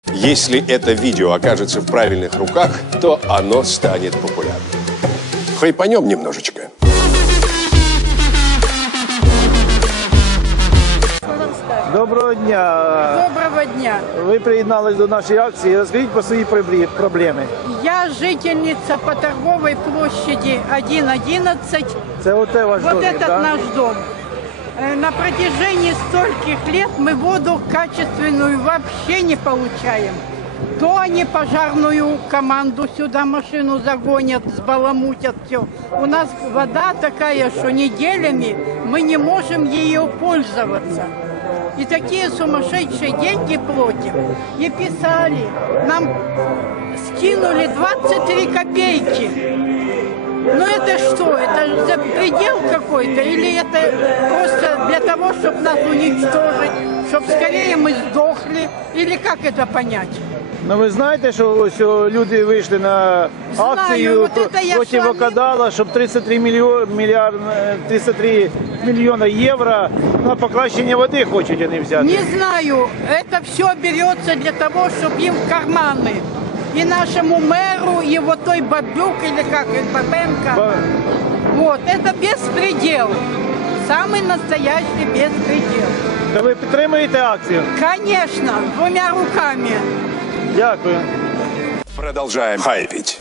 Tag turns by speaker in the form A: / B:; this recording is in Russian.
A: Если это видео окажется в правильных руках, то оно станет популярным. Хайпанем немножечко.
B: Доброго дня.
C: Доброго дня.
B: Ви приєднались до нашої акції. Розкажіть про свої проблеми.
C: Я жительница по торговой площади 1.11.
B: Це оте ваш
C: Вот
B: домик,
C: этот
B: да?
C: наш дом. На протяжении стольких лет мы воду качественную вообще не получаем. То они пожарную команду сюда машину загонят, сбаламутят все. У нас вода такая, что неделями мы не можем ею пользоваться. И такие сумасшедшие деньги платим. И писали, нам скинули 23 копейки. Ну это что? Это за предел какой-то? Или это просто для того, чтобы нас уничтожить, чтобы скорее мы сдохли? Или как это понять?
B: Ну ви знаєте, що ось люди вийшли на акцію проти Вокадала, щоб 33 мільйона євро на покращення води хочуть вони взяти.
C: Не знаю. Это все берется для того, чтобы им в карманы. И нашему мэру, и вот той Бабюк, или как, Бабенко. Вот, это беспредел. Самый настоящий беспредел.
B: Та ви підтримуєте акцію?
C: Конечно, двумя руками.
B: Дякую.
A: Продолжаем хайпить.